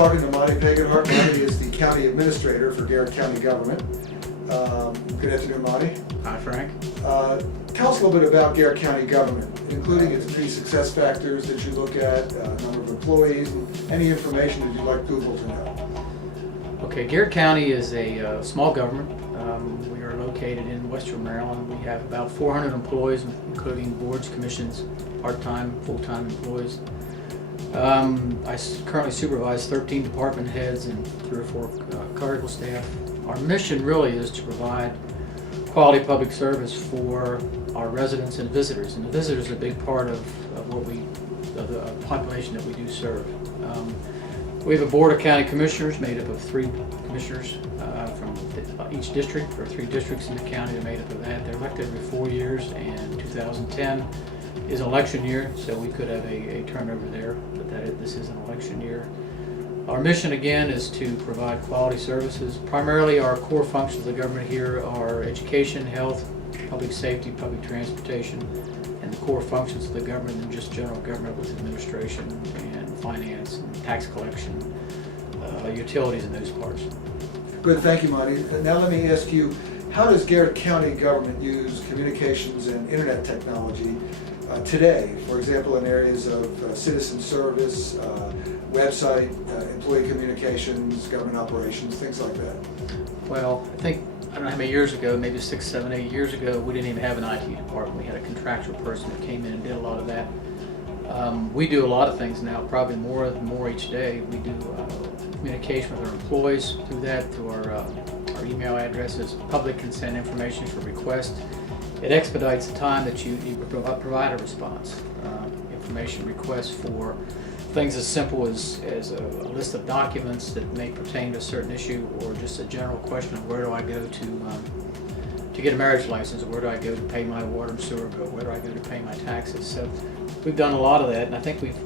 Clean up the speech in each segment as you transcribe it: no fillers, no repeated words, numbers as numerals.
talking to Monty Pagenhardt. Monty is the county administrator for Garrett County government. Good afternoon, Monty. Hi, Frank. Tell us a little bit about Garrett County government, including its key success factors that you look at, number of employees, and any information that you'd like Google to know. Okay, Garrett County is a small government. We are located in western Maryland. We have about 400 employees, including boards, commissions, part-time, full-time employees. I currently supervise 13 department heads and 3 or 4 clerical staff. Our mission really is to provide quality public service for our residents and visitors. And the visitors are a big part of the population that we do serve. We have a board of county commissioners made up of 3 commissioners from each district. There are 3 districts in the county that are made up of that. They're elected every 4 years, and 2010 is an election year, so we could have a turnover there, but this is an election year. Our mission again is to provide quality services. Primarily our core functions of the government here are education, health, public safety, public transportation, and the core functions of the government and just general government with administration and finance and tax collection, utilities and those parts. Good, thank you, Monty. Now let me ask you, how does Garrett County government use communications and internet technology today, for example, in areas of citizen service, website, employee communications, government operations, things like that? Well, I don't know how many years ago, maybe 6, 7, 8 years ago, we didn't even have an IT department. We had a contractual person that came in and did a lot of that. We do a lot of things now, probably more each day. We do communication with our employees through that, through our email addresses. Public can send information for request. It expedites the time that you provide a response. Information requests for things as simple as a list of documents that may pertain to a certain issue, or just a general question of where do I go to get a marriage license, or where do I go to pay my water and sewer bill, where do I go to pay my taxes. So we've done a lot of that, and I think we've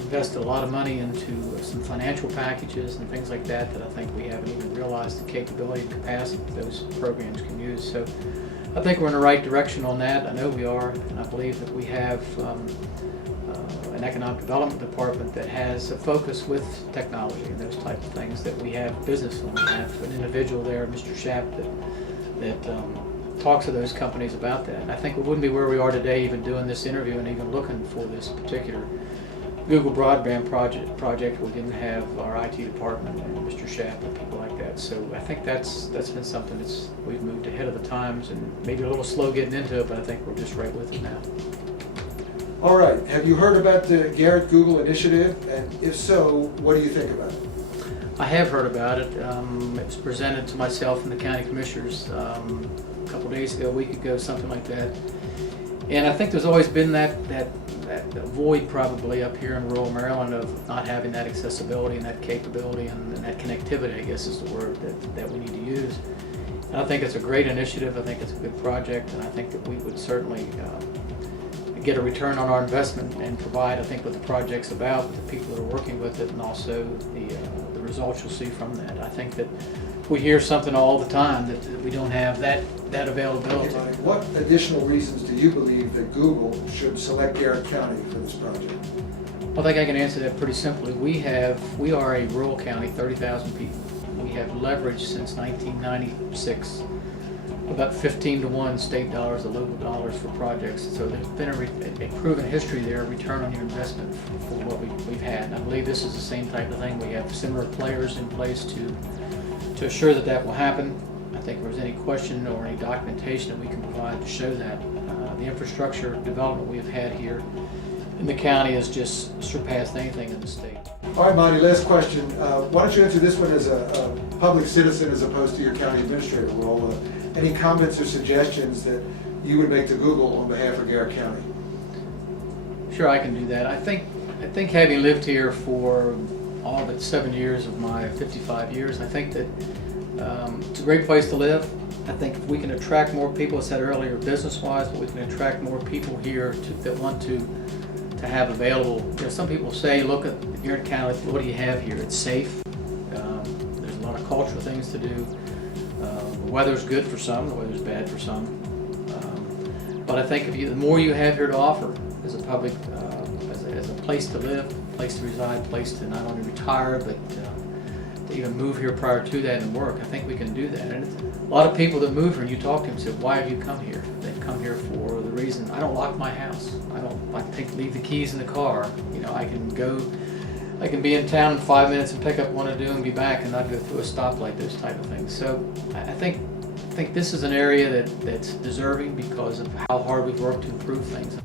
invested a lot of money into some financial packages and things like that I think we haven't even realized the capability and capacity that those programs can use. So I think we're in the right direction on that. I know we are, and I believe that we have an economic development department that has a focus with technology and those type of things, that we have business, and we have an individual there, Mr. Schapp, that talks to those companies about that. And I think we wouldn't be where we are today even doing this interview and even looking for this particular Google Broadband project. We didn't have our IT department and Mr. Schapp and people like that. So I think that's been something we've moved ahead of the times, and maybe a little slow getting into it, but I think we're just right with it now. All right, have you heard about the Garrett Google initiative? And if so, what do you think about it? I have heard about it. It was presented to myself and the county commissioners a couple days ago, a week ago, something like that. And I think there's always been that void probably up here in rural Maryland of not having that accessibility and that capability and that connectivity, I guess is the word that we need to use. And I think it's a great initiative. I think it's a good project, and I think that we would certainly get a return on our investment and provide, I think, what the project's about, with the people that are working with it, and also the results you'll see from that. I think that we hear something all the time that we don't have that availability. What additional reasons do you believe that Google should select Garrett County for this project? I think I can answer that pretty simply. We are a rural county, 30,000 people. We have leveraged since 1996 about 15-to-1 state dollars to local dollars for projects. So there's been a proven history there, return on your investment for what we've had. And I believe this is the same type of thing. We have similar players in place to assure that will happen. I think if there's any question or any documentation that we can provide to show that, the infrastructure development we've had here in the county has just surpassed anything in the state. All right, Monty, last question. Why don't you answer this one as a public citizen as opposed to your county administrator role? Any comments or suggestions that you would make to Google on behalf of Garrett County? Sure, I can do that. I think having lived here for all but 7 years of my 55 years, I think that it's a great place to live. I think if we can attract more people, I said earlier, business-wise, but we can attract more people here that want to have available. Some people say, look at Garrett County, what do you have here? It's safe. There's a lot of cultural things to do. The weather's good for some, the weather's bad for some. But I think the more you have here to offer as a public, as a place to live, place to reside, place to not only retire, but to even move here prior to that and work. I think we can do that. And a lot of people that move here, and you talk to them, say, why have you come here? They've come here for the reason, I don't lock my house. I leave the keys in the car. You know, I can be in town in 5 minutes and pick up what I do and be back and not go through a stoplight, those type of things. So I think this is an area that's deserving because of how hard we've worked to improve things.